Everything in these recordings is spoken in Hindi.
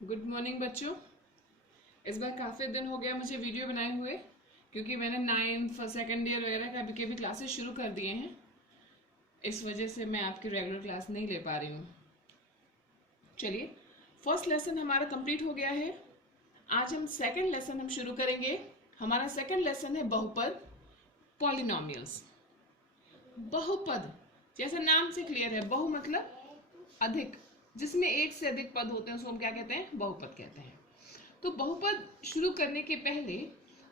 गुड मॉर्निंग बच्चों। इस बार काफ़ी दिन हो गया मुझे वीडियो बनाए हुए, क्योंकि मैंने नाइन्थ सेकेंड ईयर वगैरह का भी क्लासेस शुरू कर दिए हैं। इस वजह से मैं आपकी रेगुलर क्लास नहीं ले पा रही हूँ। चलिए, फर्स्ट लेसन हमारा कंप्लीट हो गया है। आज हम सेकेंड लेसन हम शुरू करेंगे। हमारा सेकेंड लेसन है बहुपद, पॉलिनोमियल्स। बहुपद जैसे नाम से क्लियर है, बहु मतलब अधिक, जिसमें एक से अधिक पद होते हैं उसको हम क्या कहते हैं? बहुपद कहते हैं। तो बहुपद शुरू करने के पहले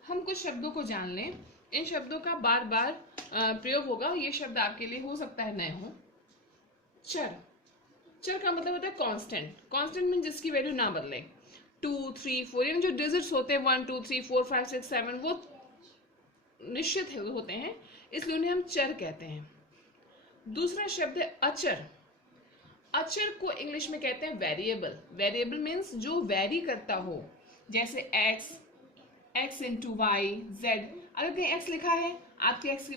हम कुछ शब्दों को जान लें। इन शब्दों का बार बार प्रयोग होगा। ये शब्द आपके लिए हो सकता है नए हो। चर, चर का मतलब होता है कांस्टेंट। कांस्टेंट मीन जिसकी वैल्यू ना बदले। 2, 3, 4 यानी जो डिजिट्स होते हैं 1, 2, 3, 4, 5, 6, 7 वो निश्चित होते हैं, इसलिए उन्हें हम चर कहते हैं। दूसरा शब्द है अचर। अचर को इंग्लिश में कहते हैं वेरिएबल। वेरिएबल मीन्स जो वेरी करता हो, जैसे x इंटू वाई जेड। अगर कहीं x लिखा है, आप x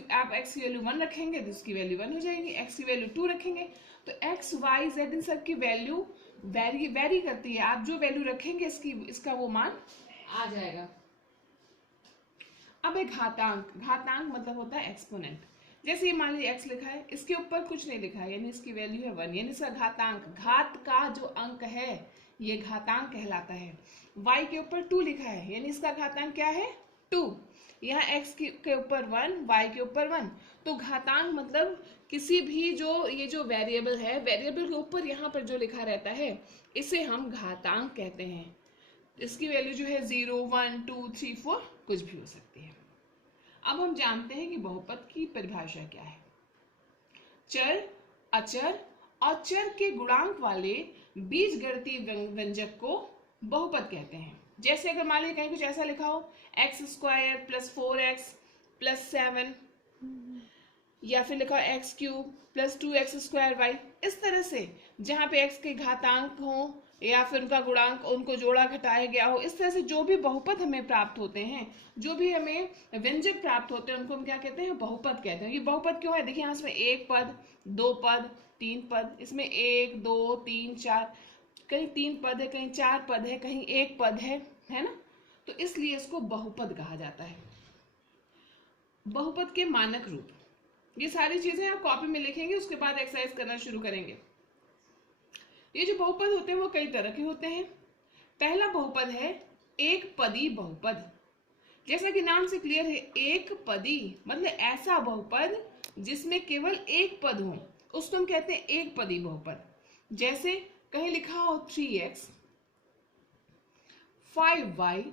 की वैल्यू 1 रखेंगे तो उसकी वैल्यू 1 हो जाएगी, x की वैल्यू 2 रखेंगे तो x y z इन सब की वैल्यू वेरी करती है। आप जो वैल्यू रखेंगे इसका वो मान आ जाएगा। अब एक घातांक। घातांक मतलब होता है एक्सपोनेंट। जैसे ये मान लीजिए x लिखा है, इसके ऊपर कुछ नहीं लिखा है, यानी इसकी वैल्यू है 1, यानी इसका घातांक, घात का जो अंक है ये घातांक कहलाता है। y के ऊपर 2 लिखा है, यानी इसका घातांक क्या है? 2। यहाँ x के ऊपर 1, y के ऊपर 1। तो घातांक मतलब किसी भी ये जो वेरिएबल है, वेरिएबल के ऊपर यहाँ पर जो लिखा रहता है इसे हम घातांक कहते हैं। इसकी वैल्यू जो है 0, 1, 2, 3, 4 कुछ भी हो सकती है। अब हम जानते हैं कि बहुपद की परिभाषा क्या है। चर, अचर और चर के गुणांक वाले बीजगणितीय व्यंजक को बहुपद कहते हैं। जैसे अगर मान लीजिए कहीं कुछ ऐसा लिखा हो x² + 4x + 7, या फिर लिखा x³ + 2x² इस तरह से जहां पे x के घातांक हो या फिर उनका गुणांक, उनको जोड़ा घटाया गया हो, इस तरह से जो भी बहुपद हमें प्राप्त होते हैं, जो भी हमें व्यंजक प्राप्त होते हैं, उनको हम क्या कहते हैं? बहुपद कहते हैं। ये बहुपद क्यों है? देखिए यहाँ इसमें 1 पद, 2 पद, 3 पद, इसमें 1, 2, 3, 4, कहीं 3 पद है, कहीं 4 पद है, कहीं 1 पद है ना? तो इसलिए इसको बहुपद कहा जाता है। बहुपद के मानक रूप, ये सारी चीजें आप कॉपी में लिखेंगे, उसके बाद एक्सरसाइज करना शुरू करेंगे। ये जो बहुपद होते हैं वो कई तरह के होते हैं। पहला बहुपद है एक पदी बहुपद। जैसा कि नाम से क्लियर है, एक पदी मतलब ऐसा बहुपद जिसमें केवल एक पद हो, उसको हम कहते हैं एक पदी बहुपद। जैसे कहीं लिखा हो 3x 5y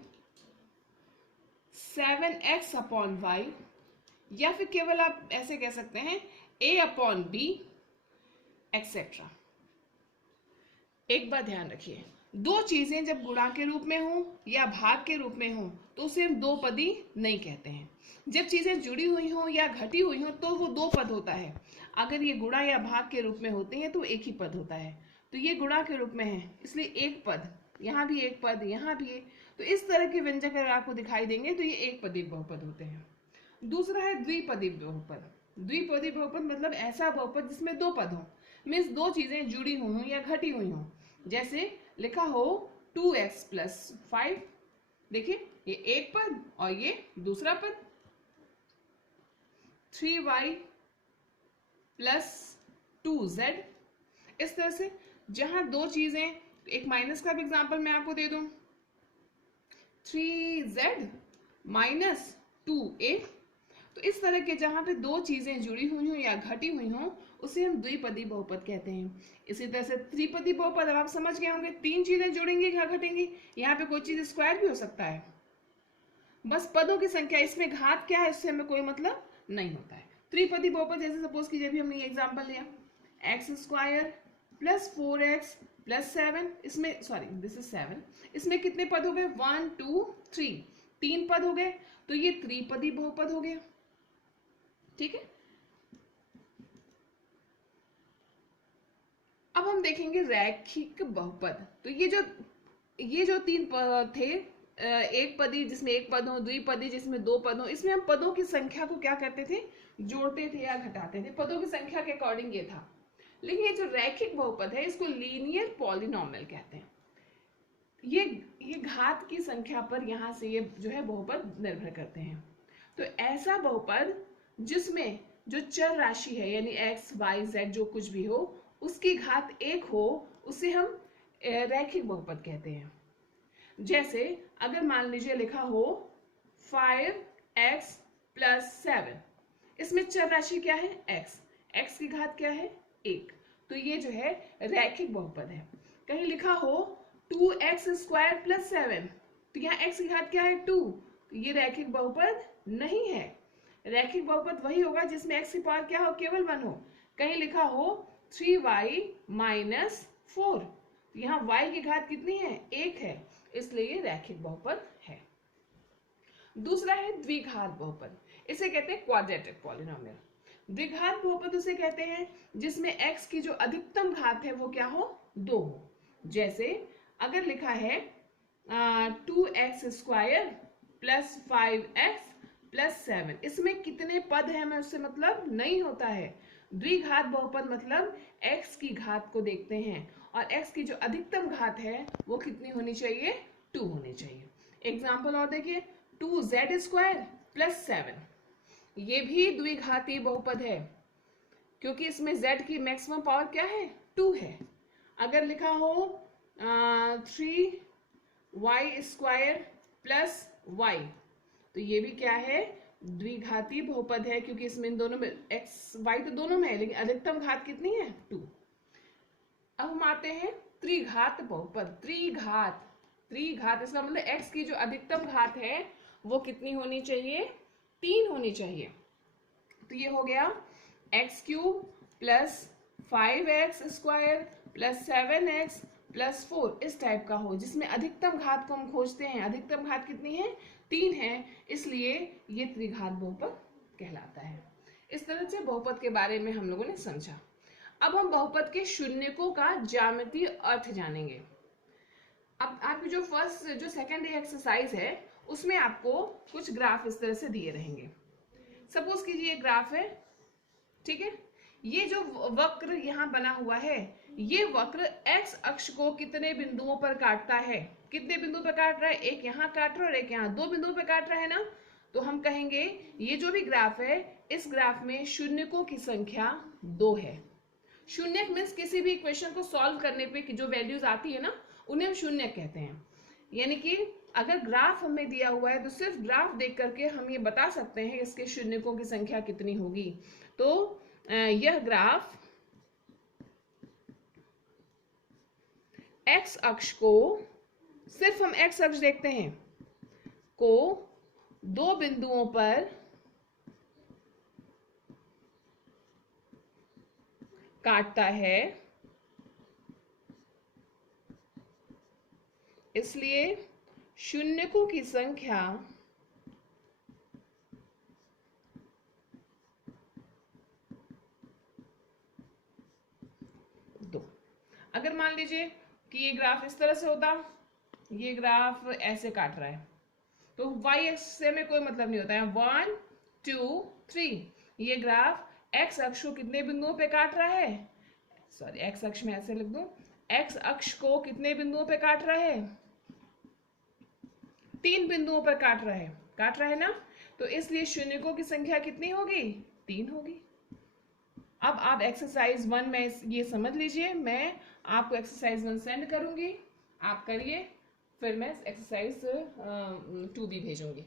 7x/y, या फिर केवल आप ऐसे कह सकते हैं a/b एक्सेट्रा। एक बात ध्यान रखिए, दो चीजें जब गुणा के रूप में हो या भाग के रूप में हो तो उसे हम दो पदी नहीं कहते हैं। जब चीजें जुड़ी हुई हो या घटी हुई हो तो वो दो पद होता है। अगर ये गुणा या भाग के रूप में होते हैं तो एक ही पद होता है। तो ये गुणा के रूप में है, इसलिए एक पद, यहाँ भी एक पद, यहाँ भी एक। तो इस तरह के व्यंजक अगर आपको दिखाई देंगे तो ये एक पदी बहुपद होते हैं। दूसरा है द्विपदी बहुपद। द्विपदी बहुपद मतलब ऐसा बहुपद जिसमें दो पद हो, मीन्स दो चीजें जुड़ी हुई हो या घटी हुई हो। जैसे लिखा हो 2x + 5, देखिए ये एक पद और ये दूसरा पद। 3y + 2z, इस तरह से जहां दो चीजें, एक माइनस का भी एग्जांपल मैं आपको दे दूं, 3z - 2a। तो इस तरह के जहां पे दो चीजें जुड़ी हुई हो या घटी हुई हो उसे हम द्विपदी बहुपद कहते हैं। इसी तरह से त्रिपदी बहुपद, अब आप समझ गए होंगे, तीन चीजें जुड़ेंगी क्या घटेंगी। यहाँ पे कोई चीज स्क्वायर भी हो सकता है, बस पदों की संख्या, इसमें घात क्या है उससे हमें कोई मतलब नहीं होता है। त्रिपदी बहुपद जैसे सपोज कीजिए अभी हमने ये एग्जाम्पल लिया, x² + 4x + 7, इसमें सॉरी दिस इज 7, इसमें कितने पद हो गए? 1, 2, 3, 3 पद हो गए, तो ये त्रिपदी बहुपद हो गया। ठीक है, अब हम देखेंगे रैखिक बहुपद। तो ये जो तीन पद थे, एक पदी जिसमें एक पद हो, द्विपदी जिसमें दो पद हो, इसमें हम पदों की संख्या को क्या करते थे? जोड़ते थे या घटाते थे, पदों की संख्या के अकॉर्डिंग ये था। लेकिन ये जो रैखिक बहुपद है इसको लीनियर पॉलिनोमियल कहते हैं। ये घात की संख्या पर यहाँ से ये जो है बहुपद निर्भर करते हैं। तो ऐसा बहुपद जिसमें जो चर राशि है यानी x, y, z जो कुछ भी हो उसकी घात 1 हो उसे हम रैखिक बहुपद कहते हैं। जैसे अगर मान लीजिए लिखा हो 5x + 7, इसमें चर राशि क्या है x की घात क्या है 1, तो ये जो है रैखिक बहुपद है। कहीं लिखा हो 2x² + 7, तो यहाँ x की घात क्या है 2, तो ये रैखिक बहुपद नहीं है। रैखिक बहुपद वही होगा जिसमें x की पावर क्या हो केवल 1 हो। कहीं लिखा हो 3y - 4, तो यहाँ y की घात कितनी है 1 है, इसलिए ये रैखिक बहुपद है। दूसरा है द्विघात बहुपद, इसे कहते हैं क्वाड्रेटिक पॉलिनोमियल। द्विघात बहुपद उसे कहते हैं जिसमें x की जो अधिकतम घात है वो क्या हो 2 हो। जैसे अगर लिखा है 2x² + 5x + 7, इसमें कितने पद हैं हमें उससे मतलब नहीं होता है। द्विघात बहुपद मतलब x की घात को देखते हैं और x की जो अधिकतम घात है वो कितनी होनी चाहिए 2 होनी चाहिए। एग्जाम्पल और देखिए 2z² + 7, ये भी द्विघाती बहुपद है क्योंकि इसमें z की मैक्सिमम पावर क्या है 2 है। अगर लिखा हो 3y² + y, तो ये भी क्या है द्विघाती बहुपद है क्योंकि इसमें इन दोनों में x y तो दोनों में है लेकिन अधिकतम घात कितनी है 2। अब हम आते हैं त्रिघात बहुपद। त्रिघात इसका मतलब x की जो अधिकतम घात है वो कितनी होनी चाहिए 3 होनी चाहिए। तो ये हो गया x³ + 5x² + 7x + 4, इस टाइप का हो जिसमें अधिकतम घात को हम खोजते हैं। अधिकतम घात कितनी है 3 है, इसलिए ये त्रिघात बहुपद कहलाता है। इस तरह से बहुपद के बारे में हम लोगों ने समझा। अब हम बहुपद के शून्यकों का ज्यामितीय अर्थ जानेंगे। अब आपकी जो सेकेंड एक्सरसाइज है उसमें आपको कुछ ग्राफ इस तरह से दिए रहेंगे। सपोज कीजिए एक ग्राफ है, ठीक है। ये जो वक्र यहाँ बना हुआ है ये वक्र x अक्ष को कितने बिंदुओं पर काटता है, कितने बिंदुओं पर काट रहा है, एक यहाँ काट रहा है और एक यहाँ, 2 बिंदुओं पर काट रहा है ना। तो हम कहेंगे ये जो भी ग्राफ है इस ग्राफ में शून्यकों की संख्या 2 है। शून्यक मीन्स किसी भी इक्वेशन को सॉल्व करने पे जो वैल्यूज आती है ना उन्हें हम शून्यक कहते हैं। यानी कि अगर ग्राफ हमें दिया हुआ है तो सिर्फ ग्राफ देख करके हम ये बता सकते हैं इसके शून्यकों की संख्या कितनी होगी। तो यह ग्राफ x अक्ष को, सिर्फ हम x अक्ष देखते हैं, को 2 बिंदुओं पर काटता है, इसलिए शून्यकों की संख्या 2। अगर मान लीजिए कि ये ग्राफ इस तरह से होता, ये ग्राफ ऐसे काट रहा है तो y एक्स से में कोई मतलब नहीं होता है, 1 2 3। ये ग्राफ x अक्ष को कितने बिंदुओं पे काट रहा है, सॉरी x अक्ष में ऐसे लिख दूं, x अक्ष को कितने बिंदुओं पे काट रहा है 3 बिंदुओं पर काट रहा है ना। तो इसलिए शून्यकों की संख्या कितनी होगी 3 होगी। अब आप एक्सरसाइज 1 में ये समझ लीजिए, मैं आपको एक्सरसाइज 1 सेंड करूंगी, आप करिए, फिर मैं एक्सरसाइज 2 भी भेजूंगी।